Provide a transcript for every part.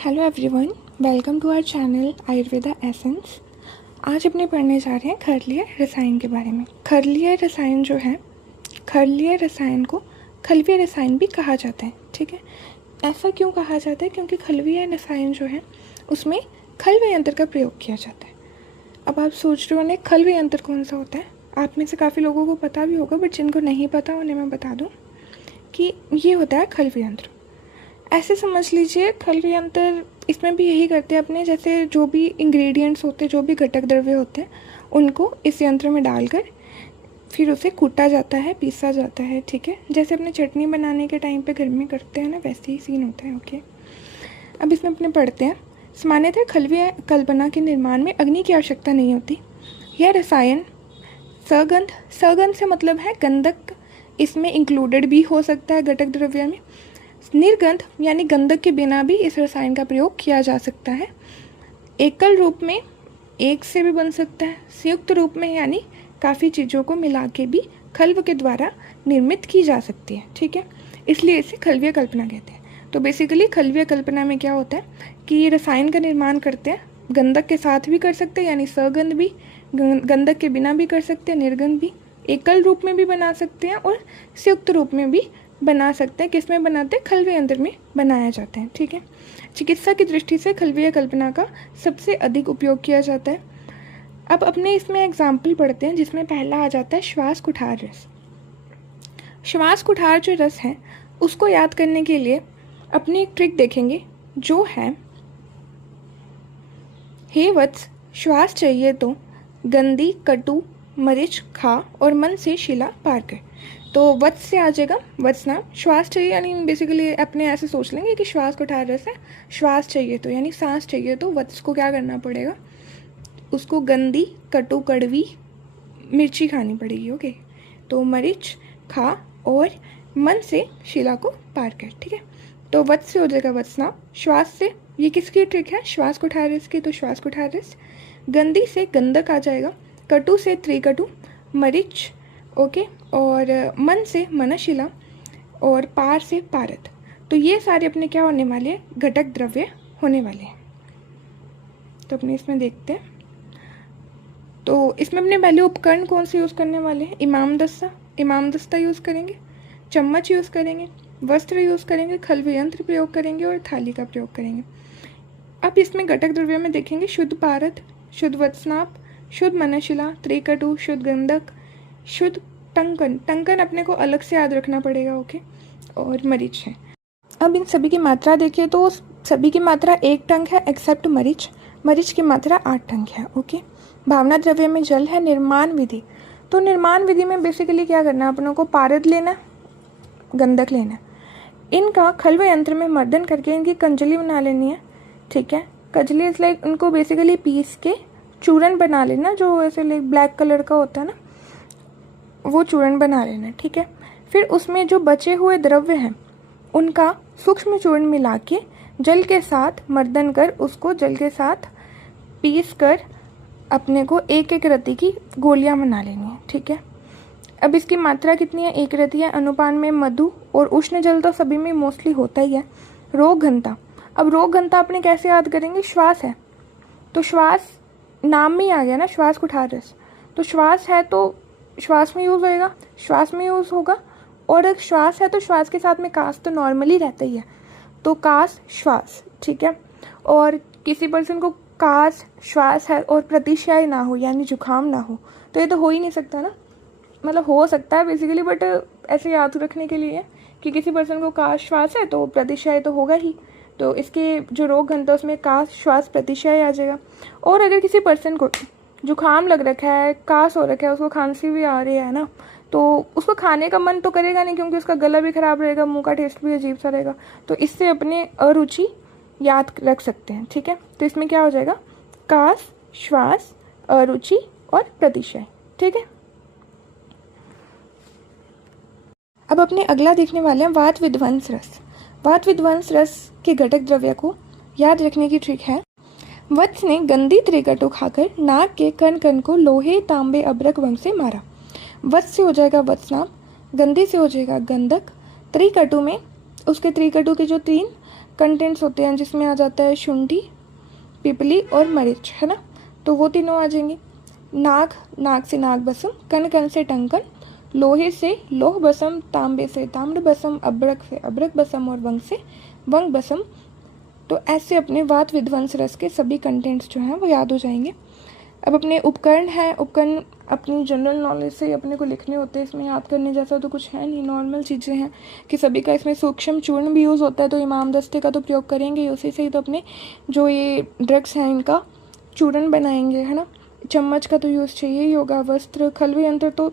Hello everyone, welcome to our channel Ayurveda essence. आज अपने पढ़ने जा रहे हैं खरलीय रसायन के बारे में। खरलीय रसायन जो है, खरलीय रसायन को खलवीय रसायन भी कहा जाता है। ठीक है, ऐसा क्यों कहा जाता है? क्योंकि खलवीय रसायन जो है उसमें खलवीय यंत्र का प्रयोग किया जाता है। अब आप सोच रहे हो खलवीय यंत्र कौन सा होता है? आप में से काफ़ी लोगों को पता भी होगा, बट जिनको नहीं पता उन्हें मैं बता दूँ कि ये होता है खलवीय यंत्र। ऐसे समझ लीजिए खलवीय यंत्र, इसमें भी यही करते हैं अपने, जैसे जो भी इंग्रेडिएंट्स होते हैं, जो भी घटक द्रव्य होते हैं, उनको इस यंत्र में डालकर फिर उसे कूटा जाता है, पीसा जाता है। ठीक है, जैसे अपने चटनी बनाने के टाइम पे घर में करते हैं ना, वैसे ही सीन होता है। ओके, अब इसमें अपने पढ़ते हैं। सामान्यतः खलवीय कल्पना के निर्माण में अग्नि की आवश्यकता नहीं होती। यह रसायन सगंध से मतलब है गंधक, इसमें इंक्लूडेड भी हो सकता है घटक द्रव्य में। निर्गंध यानी गंधक के बिना भी इस रसायन का प्रयोग किया जा सकता है। एकल रूप में एक से भी बन सकता है। संयुक्त रूप में यानी काफ़ी चीज़ों को मिला के भी खल्व के द्वारा निर्मित की जा सकती है। ठीक है, इसलिए इसे खलवीय कल्पना कहते हैं। तो बेसिकली खलवीय कल्पना में क्या होता है कि ये रसायन का निर्माण करते हैं, गंधक के साथ भी कर सकते हैं यानी सगंध भी, गंधक के बिना भी कर सकते हैं, निर्गंध भी, एकल रूप में भी बना सकते हैं और संयुक्त रूप में भी बना सकते हैं। किस में बनाते हैं? खलवीय यंत्र में बनाया जाता है। ठीक है, चिकित्सा की दृष्टि से खलवीय कल्पना का सबसे अधिक उपयोग किया जाता है। अब अपने इसमें एग्जाम्पल पढ़ते हैं, जिसमें पहला आ जाता है श्वास कुठार रस। श्वास कुठार जो रस है उसको याद करने के लिए अपनी एक ट्रिक देखेंगे, जो है हे वत्स श्वास चाहिए तो गंदी कटु मरीच खा और मन से शिला पार कर। तो वत्स से आ जाएगा वत्स नाम, श्वास चाहिए यानी बेसिकली अपने ऐसे सोच लेंगे कि श्वास कुठार रस है, श्वास चाहिए तो यानी सांस चाहिए तो वत्स को क्या करना पड़ेगा? उसको गंदी कटु कड़वी मिर्ची खानी पड़ेगी। ओके, तो मरीच खा और मन से शिला को पार कर। ठीक है, तो वत्स से हो जाएगा वत्स नाम। श्वास से, ये किसकी ट्रिक है? श्वास कुठार रस की, तो श्वास कुठार रस। गंदी से गंधक आ जाएगा, कटु से त्रिकटु, मरीच, ओके, और मन से मनशिला और पार से पारद। तो ये सारे अपने क्या होने वाले हैं? घटक द्रव्य होने वाले हैं। तो अपने इसमें देखते हैं। तो इसमें अपने पहले उपकरण कौन से यूज़ करने वाले हैं? इमाम दस्ता यूज़ करेंगे, चम्मच यूज़ करेंगे, वस्त्र यूज़ करेंगे, खलवीय यंत्र प्रयोग करेंगे और थाली का प्रयोग करेंगे। अब इसमें घटक द्रव्य में देखेंगे शुद्ध पारद, शुद्ध वत्सनाप, शुद्ध मनशिला, त्रिकटु, शुद्ध गंधक, शुद्ध टंकन। टंकन अपने को अलग से याद रखना पड़ेगा। ओके, और मरीच है। अब इन सभी की मात्रा देखिए तो सभी की मात्रा 1 टंक है एक्सेप्ट मरीच। मरीच की मात्रा 8 टंक है। ओके, भावना द्रव्य में जल है। निर्माण विधि, तो निर्माण विधि में बेसिकली क्या करना है अपनों को? पारद लेना, गंधक लेना, इनका खलवीय यंत्र में मर्दन करके इनकी कंजली बना लेनी है। ठीक है, कंजली इज लाइक उनको बेसिकली पीस के चूरन बना लेना, जो ऐसे लाइक ब्लैक कलर का होता है ना, वो चूर्ण बना लेना। ठीक है, फिर उसमें जो बचे हुए द्रव्य हैं उनका सूक्ष्म चूर्ण मिला के जल के साथ मर्दन कर उसको जल के साथ पीस कर अपने को एक एक रति की गोलियां बना लेनी है। ठीक है, अब इसकी मात्रा कितनी है? 1 रति है। अनुपान में मधु और उष्ण जल तो सभी में मोस्टली होता ही है। रोग घनता, अब रोग घनता अपने कैसे याद करेंगे? श्वास है तो श्वास नाम में ही आ गया ना, श्वास कुठार रस, तो श्वास है तो श्वास में यूज़ होएगा, श्वास में यूज़ होगा। और अगर श्वास है तो श्वास के साथ में कास तो नॉर्मली रहता ही है, तो कास श्वास। ठीक है, और किसी पर्सन को कास श्वास है और प्रतिशय ना हो यानी जुकाम ना हो, तो ये तो हो ही नहीं सकता ना, मतलब हो सकता है बेसिकली, बट ऐसे याद रखने के लिए कि किसी पर्सन को कास श्वास है तो प्रतिशय तो होगा ही, तो इसके जो रोग घनता उसमें कास श्वास प्रतिशय आ जाएगा। और अगर किसी पर्सन को जुकाम लग रखा है, कास हो रखा है, उसको खांसी भी आ रही है ना, तो उसको खाने का मन तो करेगा नहीं, क्योंकि उसका गला भी खराब रहेगा, मुंह का टेस्ट भी अजीब सा रहेगा, तो इससे अपने अरुचि याद रख सकते हैं। ठीक है, तो इसमें क्या हो जाएगा? कास, श्वास, अरुचि और प्रतिशय। ठीक है, अब अपने अगला देखने वाले हैं वात विध्वंस रस। वात विध्वंस रस के घटक द्रव्य को याद रखने की ट्रिक है। वत्स ने गंदी त्रिकटु खाकर नाक के कण कण को लोहे तांबे अब्रक वंग से मारा। वत्स से हो जाएगा वत्सनाप, गंदी से हो जाएगा गंधक, त्रिकटु में उसके त्रिकटु के जो 3 कंटेंट्स होते हैं जिसमें आ जाता है शुंठी, पिपली और मरीच, है ना। तो वो तीनों आ जाएंगे। नाग, नाग से नाग बसम, कण कण से टंकन, लोहे से लोह बसम, तांबे से ताम्र बसम, अब्रक से अब्रक बसम और वंग से वंग बसम। तो ऐसे अपने वात विध्वंस रस के सभी कंटेंट्स जो हैं वो याद हो जाएंगे। अब अपने उपकरण हैं, उपकरण अपनी जनरल नॉलेज से अपने को लिखने होते हैं, इसमें याद करने जैसा तो कुछ है नहीं, नॉर्मल चीज़ें हैं कि सभी का इसमें सूक्ष्म चूर्ण भी यूज़ होता है, तो इमाम दस्ते का तो प्रयोग करेंगे, उसी से ही तो अपने जो ये ड्रग्स हैं इनका चूर्ण बनाएंगे, है ना। चम्मच का तो यूज़ चाहिए ही होगा। वस्त्र, खलवी यंत्र तो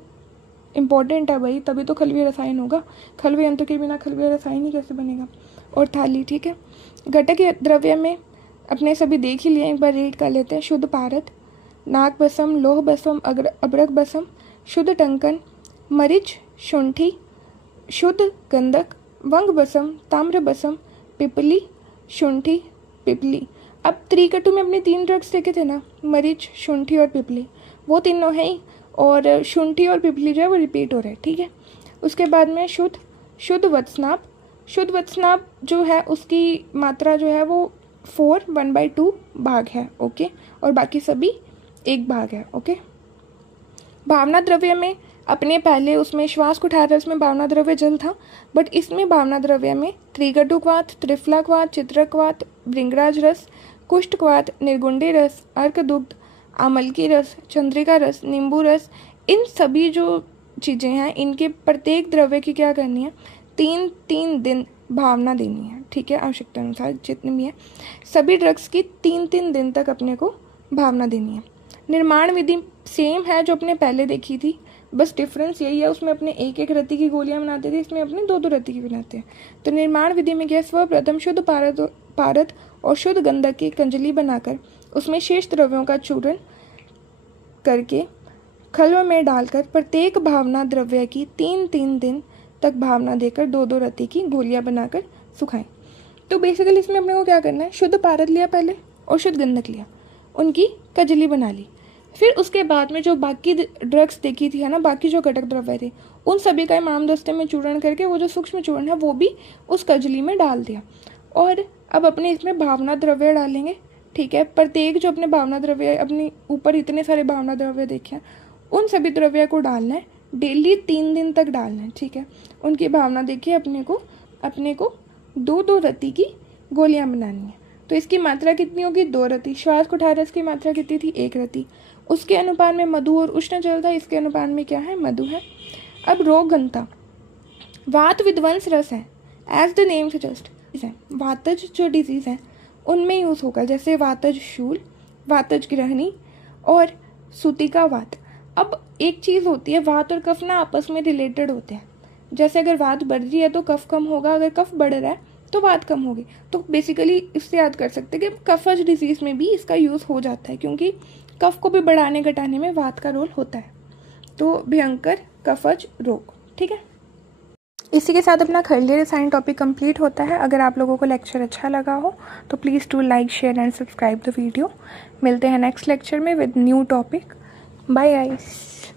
इम्पॉर्टेंट है भाई, तभी तो खलवी रसायन होगा, खलवी यंत्र के बिना खलवी रसायन ही कैसे बनेगा। और थाली, ठीक है। घटक द्रव्य में अपने सभी देख ही लिए, एक बार रीड कर लेते हैं। शुद्ध पारद, नाग बसम, लोह बसम, अब्रक बसम, शुद्ध टंकन, मरीच, शुंठी, शुद्ध गंधक, वंग बसम, ताम्र बसम, पिपली, शुंठी, पिपली। अब त्रिकटु में अपने 3 ड्रग्स देखे थे ना, मरीच, शुंठी और पिपली, वो तीनों हैं ही, और शुंठी और पिपली जो है वो रिपीट हो रहा है, ठीक है। उसके बाद में शुद्ध वत्सनाप। शुद्ध वत्सनाप जो है उसकी मात्रा जो है वो 1/2 भाग है, ओके, और बाकी सभी 1 भाग है, ओके। भावना द्रव्य में अपने पहले उसमें श्वास कुठार रस में भावना द्रव्य जल था, बट इसमें भावना द्रव्य में त्रिकटुक्वात, त्रिफलाक्वात, चित्रक्वात, भृंगराज रस, कुष्ठक्वात, निर्गुंडे रस, अर्कदुग्ध, आमलकी रस, चंद्रिका रस, नींबू रस, इन सभी जो चीज़ें हैं इनके प्रत्येक द्रव्य की क्या करनी है, 3-3 दिन भावना देनी है, ठीक है। आवश्यकता अनुसार जितनी भी है सभी ड्रग्स की 3-3 दिन तक अपने को भावना देनी है। निर्माण विधि सेम है जो अपने पहले देखी थी, बस डिफरेंस यही है, उसमें अपने 1-1 रत्ती की गोलियां बनाते थे, इसमें अपने 2-2 रत्ती की बनाते हैं। तो निर्माण विधि में क्या, सर्वप्रथम शुद्ध पारद और शुद्ध गंधक की कंजली बनाकर उसमें शेष द्रव्यों का चूर्ण करके खल्व में डालकर प्रत्येक भावना द्रव्य की 3-3 दिन तक भावना देकर 2-2 रत्ती की गोलियां बनाकर सुखाएं। तो बेसिकली इसमें अपने को क्या करना है, शुद्ध पारद लिया पहले और शुद्ध गंधक लिया, उनकी कजली बना ली। फिर उसके बाद में जो बाकी ड्रग्स देखी थी, है ना, बाकी जो घटक द्रव्य थे उन सभी का इमाम दस्ते में चूर्ण करके वो जो सूक्ष्म चूर्ण है वो भी उस कजली में डाल दिया। और अब अपने इसमें भावना द्रव्य डालेंगे, ठीक है। प्रत्येक जो अपने भावना द्रव्य, अपने ऊपर इतने सारे भावना द्रव्य देखे हैं, उन सभी द्रव्य को डालना है, डेली 3 दिन तक डालना है, ठीक है। उनकी भावना देखिए, अपने को 2-2 रत्ती की गोलियां बनानी है। तो इसकी मात्रा कितनी होगी, 2 रत्ती। श्वास कुठार रस की मात्रा कितनी थी, 1 रत्ती। उसके अनुपान में मधु और उष्ण जल था, इसके अनुपान में क्या है, मधु है। अब रोग घनता, वात विध्वंस रस है, एज द नेम सजेस्ट है, वातज जो डिजीज है उनमें यूज होगा, जैसे वातज शूल, वातज ग्रहणी और सूतिका वात। अब एक चीज़ होती है, वात और कफ ना आपस में रिलेटेड होते हैं। जैसे अगर वात बढ़ रही है तो कफ कम होगा, अगर कफ बढ़ रहा है तो वात कम होगी। तो बेसिकली इससे याद कर सकते हैं कि कफज डिजीज़ में भी इसका यूज़ हो जाता है, क्योंकि कफ को भी बढ़ाने घटाने में वात का रोल होता है। तो भयंकर कफज रोग, ठीक है। इसी के साथ अपना खलील रसायन टॉपिक कंप्लीट होता है। अगर आप लोगों को लेक्चर अच्छा लगा हो तो please do like, share and subscribe the video. मिलते हैं नेक्स्ट लेक्चर में with new topic. Bye guys.